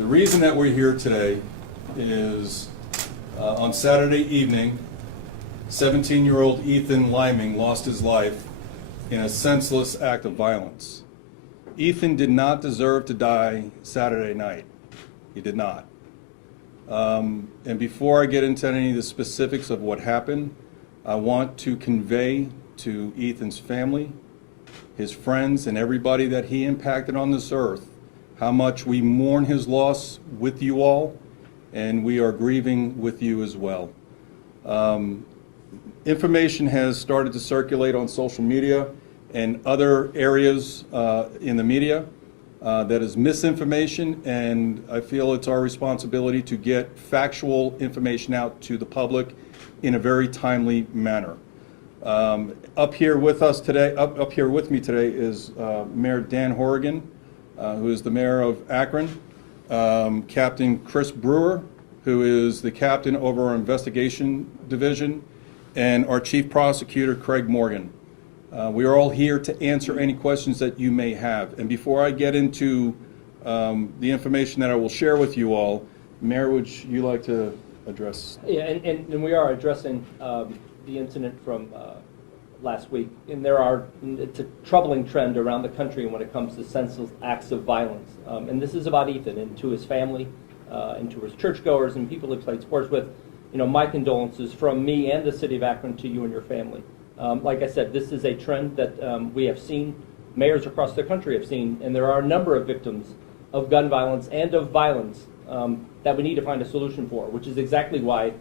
The reason that we're here today is on Saturday evening, 17-year-old Ethan Liming lost his life in a senseless act of violence. Ethan did not deserve to die Saturday night. He did not. And before I get into any of the specifics of what happened, I want to convey to Ethan's family, his friends, and everybody that he impacted on this earth how much we mourn his loss with you all, and we are grieving with you as well. Information has started to circulate on social media and other areas in the media that is misinformation, and I feel it's our responsibility to get factual information out to the public in a very timely manner. Up here with us today, up here with me today is Mayor Dan Horrigan, who is the mayor of Akron, Captain Chris Brewer, who is the captain over our investigation division, and our chief prosecutor, Craig Morgan. We are all here to answer any questions that you may have. And before I get into the information that I will share with you all, Mayor, would you like to address? Yeah, and we are addressing the incident from last week. And it's a troubling trend around the country when it comes to senseless acts of violence. And this is about Ethan and to his family, and to his churchgoers and people he played sports with. You know, my condolences from me and the city of Akron to you and your family. Like I said, this is a trend that we have seen, mayors across the country have seen, and there are a number of victims of gun violence and of violence that we need to find a solution for, which is exactly why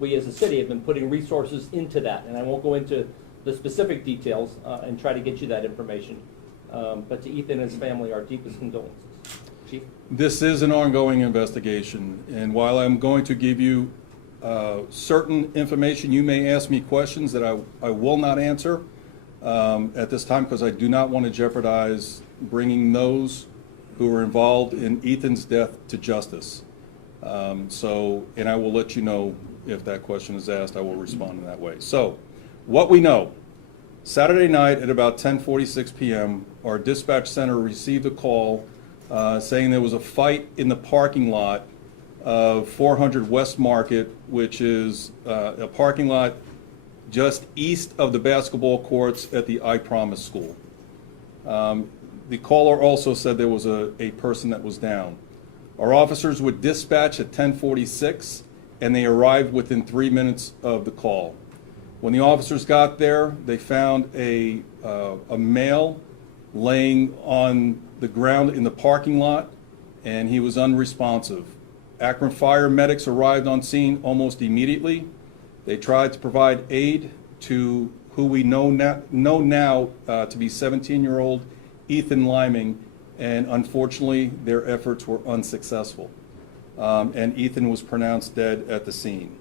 we as a city have been putting resources into that. And I won't go into the specific details and try to get you that information. But to Ethan and his family, our deepest condolences. Chief? This is an ongoing investigation, and while I'm going to give you certain information, you may ask me questions that I will not answer at this time, because I do not want to jeopardize bringing those who were involved in Ethan's death to justice. And I will let you know if that question is asked. I will respond in that way. So, what we know, Saturday night at about 10:46 p.m., our dispatch center received a call saying there was a fight in the parking lot of 400 West Market, which is a parking lot just east of the basketball courts at the I Promise School. The caller also said there was a person that was down. Our officers would dispatch at 10:46, and they arrived within 3 minutes of the call. When the officers got there, they found a male laying on the ground in the parking lot, and he was unresponsive. Akron fire medics arrived on scene almost immediately. They tried to provide aid to who we know now to be 17-year-old Ethan Liming, and unfortunately their efforts were unsuccessful. And Ethan was pronounced dead at the scene.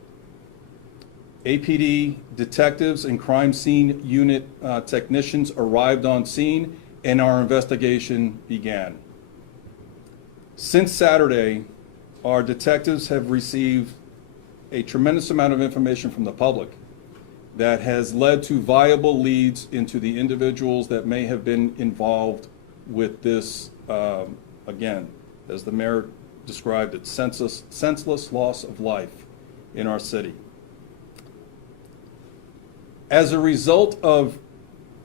APD detectives and crime scene unit technicians arrived on scene, and our investigation began. Since Saturday, our detectives have received a tremendous amount of information from the public that has led to viable leads into the individuals that may have been involved with this, again, as the mayor described it, senseless loss of life in our city. As a result of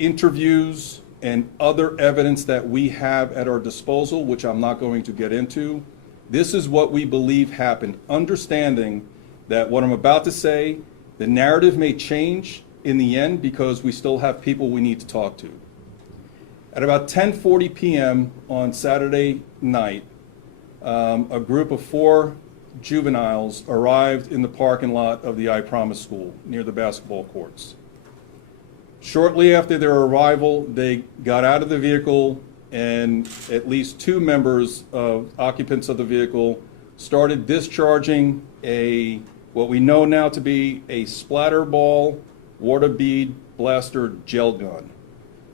interviews and other evidence that we have at our disposal, which I'm not going to get into, this is what we believe happened, understanding that what I'm about to say, the narrative may change in the end because we still have people we need to talk to. At about 10:40 p.m. on Saturday night, a group of 4 juveniles arrived in the parking lot of the I Promise School near the basketball courts. Shortly after their arrival, they got out of the vehicle, and at least 2 members of occupants of the vehicle started discharging what we know now to be a splatter ball, water bead, blaster gel gun.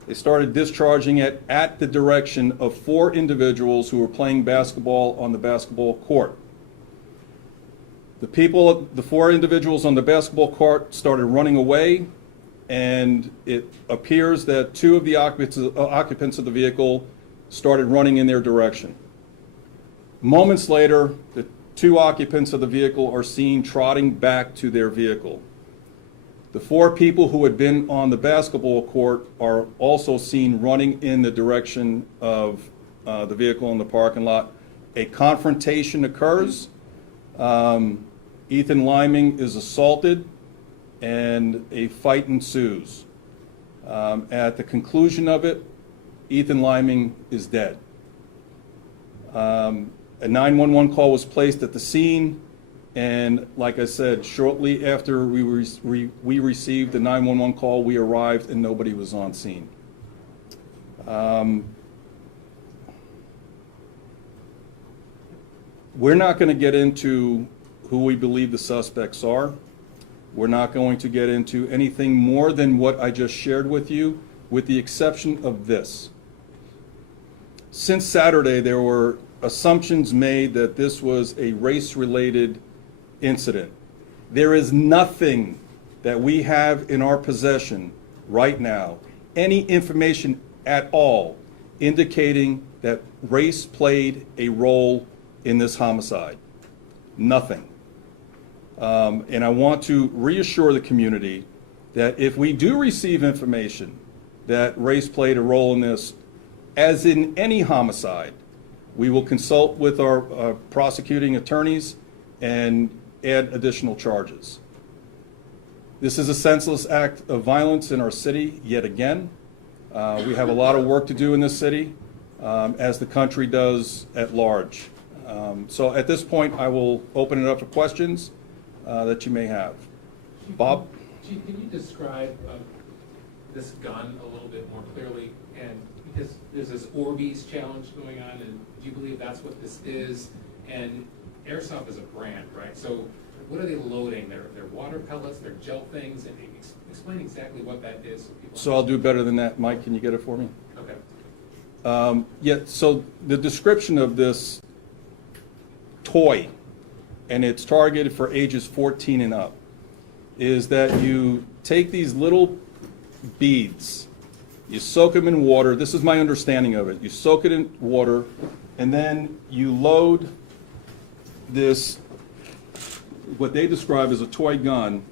They started discharging it at the direction of 4 individuals who were playing basketball on the basketball court. The 4 individuals on the basketball court started running away, and it appears that 2 of the occupants of the vehicle started running in their direction. Moments later, the two occupants of the vehicle are seen trotting back to their vehicle. The four people who had been on the basketball court are also seen running in the direction of the vehicle in the parking lot. A confrontation occurs. Ethan Liming is assaulted, and a fight ensues. At the conclusion of it, Ethan Liming is dead. A 911 call was placed at the scene, and like I said, shortly after we received the 911 call, we arrived and nobody was on scene. We're not going to get into who we believe the suspects are. We're not going to get into anything more than what I just shared with you, with the exception of this. Since Saturday, there were assumptions made that this was a race-related incident. There is nothing that we have in our possession right now, any information at all, indicating that race played a role in this homicide. Nothing. And I want to reassure the community that if we do receive information that race played a role in this, as in any homicide, we will consult with our prosecuting attorneys and add additional charges. This is a senseless act of violence in our city yet again. We have a lot of work to do in this city, as the country does at large. So at this point, I will open it up for questions that you may have. Bob? Chief, can you describe this gun a little bit more clearly? And because there's this Orbeez challenge going on, and do you believe that's what this is? And Airsoft is a brand, right? So what are they loading? They're water pellets, they're gel things, and explain exactly what that is. So I'll do better than that. Mike, can you get it for me? Okay. Yeah, so the description of this toy, and it's targeted for ages 14 and up, is that you take these little beads, you soak them in water. This is my understanding of it. You soak it in water, and then you load this, what they describe as a toy gun,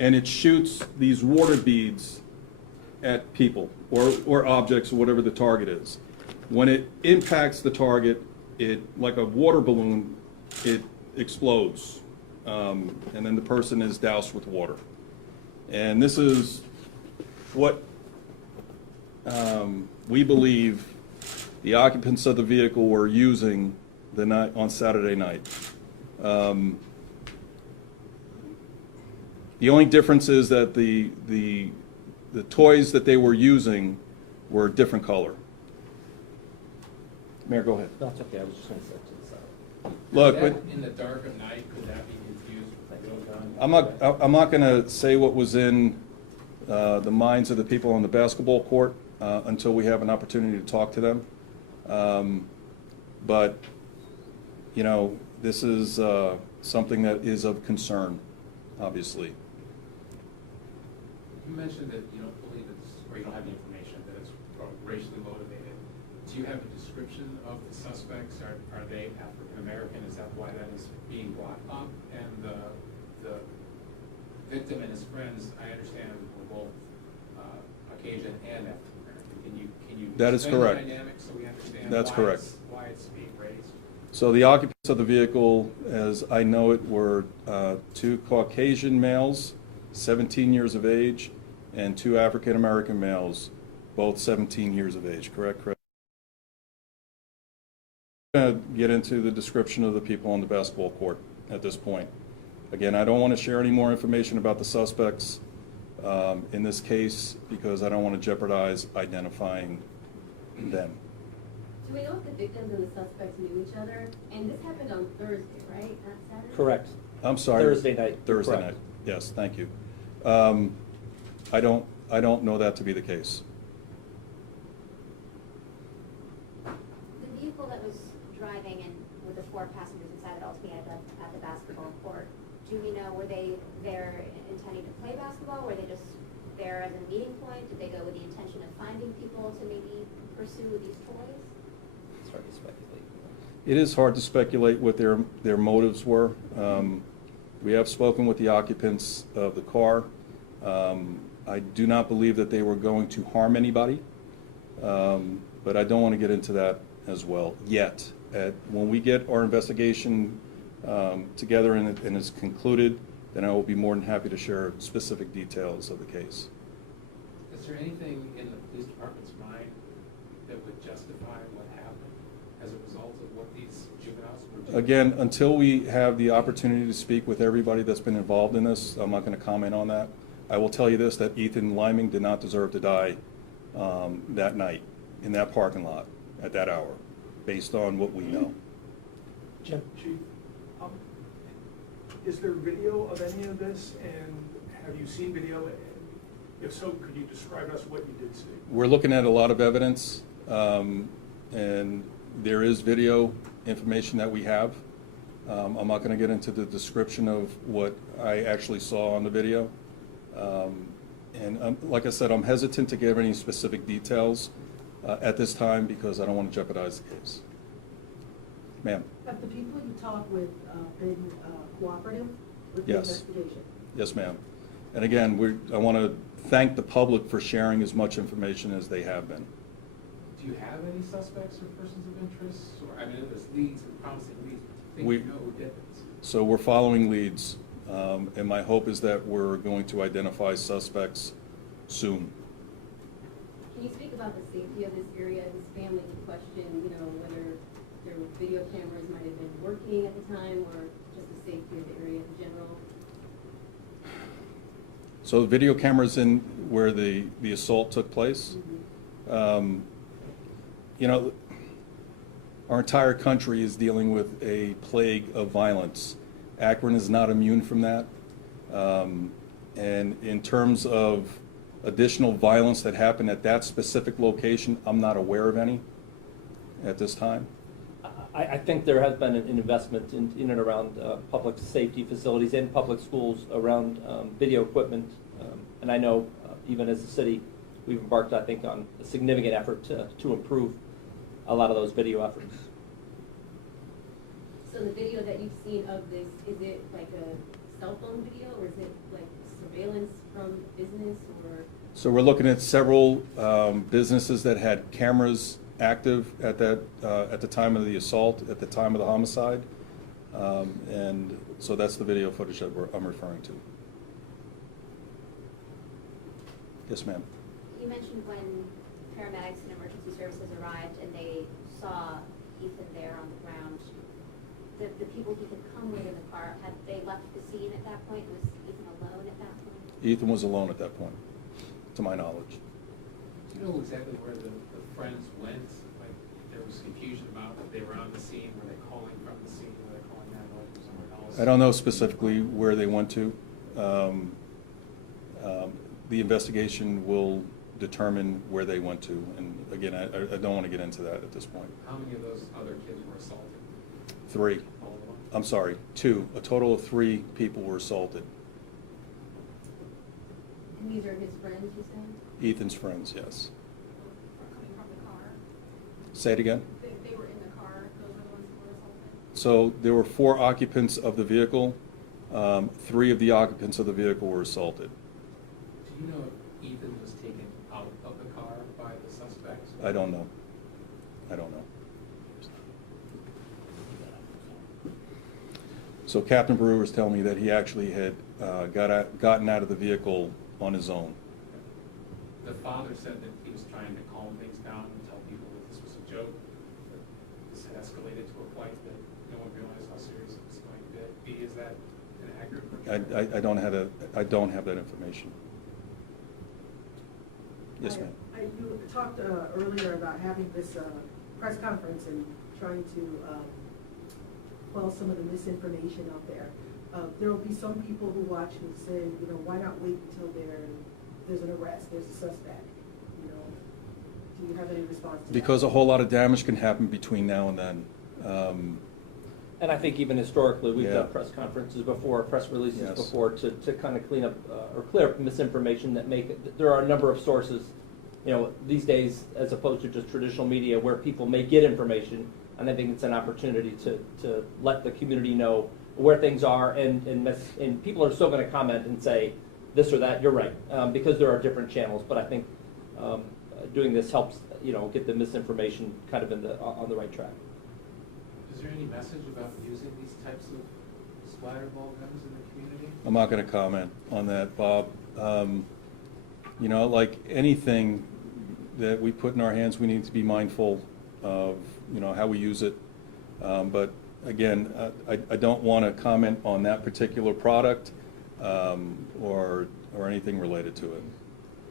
and it shoots these water beads at people or objects or whatever the target is. When it impacts the target, it, like a water balloon, it explodes, and then the person is doused with water. And this is what we believe the occupants of the vehicle were using the night on Saturday night. The only difference is that the toys that they were using were a different color. Mayor, go ahead. That's okay, I was just going to say to the side. Look, In the dark of night, could that be confused with a real gun? I'm not going to say what was in the minds of the people on the basketball court until we have an opportunity to talk to them. But, you know, this is something that is of concern, obviously. You mentioned that you don't believe it's, or you don't have the information that it's racially motivated. Do you have a description of the suspects? Are they African American? Is that why that is being brought up? And the victim and his friends, I understand, were both Caucasian and African American. Can you That is explain correct. the dynamic so we understand That's correct. Why it's being raised? So the occupants of the vehicle, as I know it, were two Caucasian males, 17 years of age, and two African American males, both 17 years of age. Correct, Chris? I'm going to get into the description of the people on the basketball court at this point. Again, I don't want to share any more information about the suspects in this case because I don't want to jeopardize identifying them. Do we know if the victims and the suspects knew each other? And this happened on Thursday, right? Not Saturday? Correct. I'm sorry. Thursday night. Thursday Correct. night. Yes, thank you. I don't know that to be the case. The vehicle that was driving and with the 4 passengers inside it all to be at the basketball court, do we know, were they there intending to play basketball? Were they just there as a meeting point? Did they go with the intention of finding people to maybe pursue these toys? Start to speculate. It is hard to speculate what their motives were. We have spoken with the occupants of the car. I do not believe that they were going to harm anybody, but I don't want to get into that as well yet. When we get our investigation together and it's concluded, then I will be more than happy to share specific details of the case. Is there anything in the police department's mind that would justify what happened as a result of what these juveniles were doing? Again, until we have the opportunity to speak with everybody that's been involved in this, I'm not going to comment on that. I will tell you this, that Ethan Liming did not deserve to die that night in that parking lot at that hour, based on what we know. Jim? Chief, is there video of any of this, and have you seen video? And if so, could you describe us what you did see? We're looking at a lot of evidence, and there is video information that we have. I'm not going to get into the description of what I actually saw on the video. Like I said, I'm hesitant to give any specific details at this time because I don't want to jeopardize the case. Ma'am? Have the people you talked with been cooperative with the Yes. investigation? Yes, ma'am. And again, I want to thank the public for sharing as much information as they have been. Do you have any suspects or persons of interest? Or, I mean, there's leads and promising leads, but do you think you know who did this? So we're following leads, and my hope is that we're going to identify suspects soon. Can you speak about the safety of this area? His family question, you know, whether their video cameras might have been working at the time, or just the safety of the area in general? So the video cameras in where the assault took place, you know, our entire country is dealing with a plague of violence. Akron is not immune from that. And in terms of additional violence that happened at that specific location, I'm not aware of any at this time. I think there has been an investment in and around public safety facilities and public schools around video equipment. And I know even as a city, we've embarked, I think, on a significant effort to improve a lot of those video efforts. So the video that you've seen of this, is it like a cell phone video, or is it like surveillance from business, or? So we're looking at several businesses that had cameras active at the time of the assault, at the time of the homicide, and so that's the video footage that I'm referring to. Yes, ma'am. You mentioned when paramedics and emergency services arrived and they saw Ethan there on the ground, the people he could come with in the car, had they left the scene at that point? Was Ethan alone at that point? Ethan was alone at that point, to my knowledge. Do you know exactly where the friends went? Like, there was confusion about if they were on the scene, were they calling from the scene, were they calling 911 from somewhere else? I don't know specifically where they went to. The investigation will determine where they went to, and again, I don't want to get into that at this point. How many of those other kids were assaulted? 3. All of them? I'm sorry, 2. A total of 3 people were assaulted. And these are his friends, you said? Ethan's friends, yes. Coming from the car. Say it again. They were in the car, those were the ones who were assaulted. So there were 4 occupants of the vehicle. 3 of the occupants of the vehicle were assaulted. Do you know if Ethan was taken out of the car by the suspects? I don't know. I don't know. So Captain Brewer was telling me that he actually had gotten out of the vehicle on his own. The father said that he was trying to calm things down and tell people that this was a joke. That this had escalated to a point that no one realized how serious it was going to be. Is that an accurate portrayal? I don't have that information. Yes, ma'am. You talked earlier about having this press conference and trying to quell some of the misinformation out there. There will be some people who watch and say, you know, why not wait until there's an arrest, there's a suspect? You know, do you have any response to that? Because a whole lot of damage can happen between now and then. And I think even historically, we've Yeah. done press conferences before, press releases Yes. before to kind of clean up or clear up misinformation that there are a number of sources, you know, these days, as opposed to just traditional media where people may get information And I think it's an opportunity to let the community know where things are, and people are still going to comment and say this or that. You're right, because there are different channels. But I think doing this helps, get the misinformation kind of on the right track. Is there any message about using these types of splatter ball guns in the community? I'm not going to comment on that, Bob. Like anything that we put in our hands, we need to be mindful of, how we use it. But again, I don't want to comment on that particular product or anything related to it.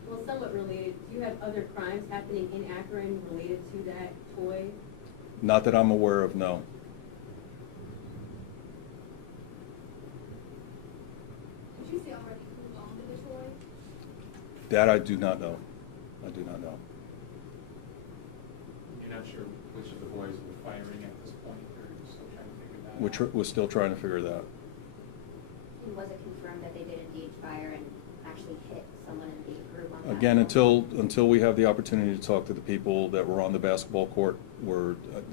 Well, somewhat related, do you have other crimes happening in Akron related to that toy? Not that I'm aware of, no. Did you say already who owned the toy? That I do not know. I do not know. You're not sure which of the boys were firing at this point, or you're still trying to figure that out? We're still trying to figure that out. And was it confirmed that they did indeed fire and actually hit someone in the group on that? Again, until we have the opportunity to talk to the people that were on the basketball court,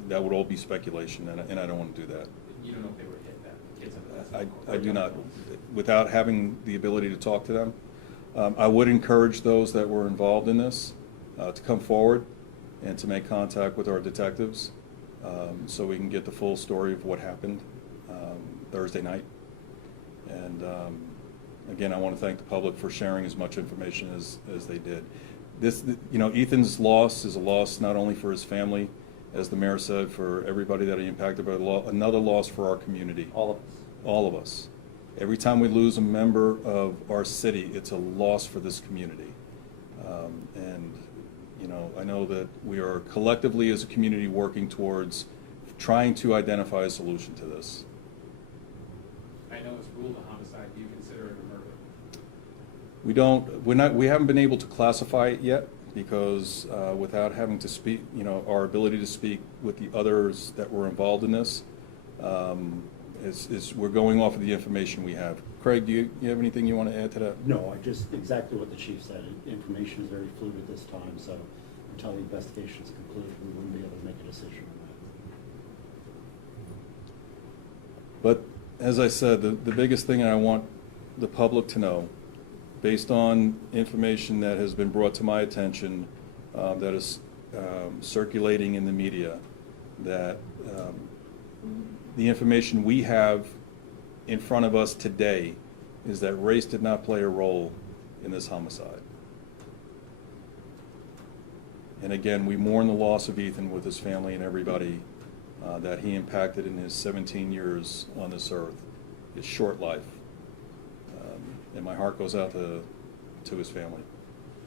that would all be speculation, and I don't want to do that. You don't know if they were hit, that the kids on the basketball court? I do not. Without having the ability to talk to them, I would encourage those that were involved in this to come forward and to make contact with our detectives so we can get the full story of what happened Thursday night. And again, I want to thank the public for sharing as much information as they did. Ethan's loss is a loss not only for his family, as the mayor said, for everybody that he impacted, but another loss for our community. All of us. All of us. Every time we lose a member of our city, it's a loss for this community. I know that we are collectively as a community working towards trying to identify a solution to this. I know it's ruled a homicide. Do you consider it a murder? We haven't been able to classify it yet because without having to speak, our ability to speak with the others that were involved in this, we're going off of the information we have. Craig, do you have anything you want to add to that? No, just exactly what the chief said. Information is very fluid at this time, so until the investigation is concluded, we wouldn't be able to make a decision on that. But as I said, the biggest thing I want the public to know, based on information that has been brought to my attention, that is circulating in the media, that the information we have in front of us today is that race did not play a role in this homicide. And again, we mourn the loss of Ethan with his family and everybody that he impacted in his 17 years on this earth, his short life. And my heart goes out to his family.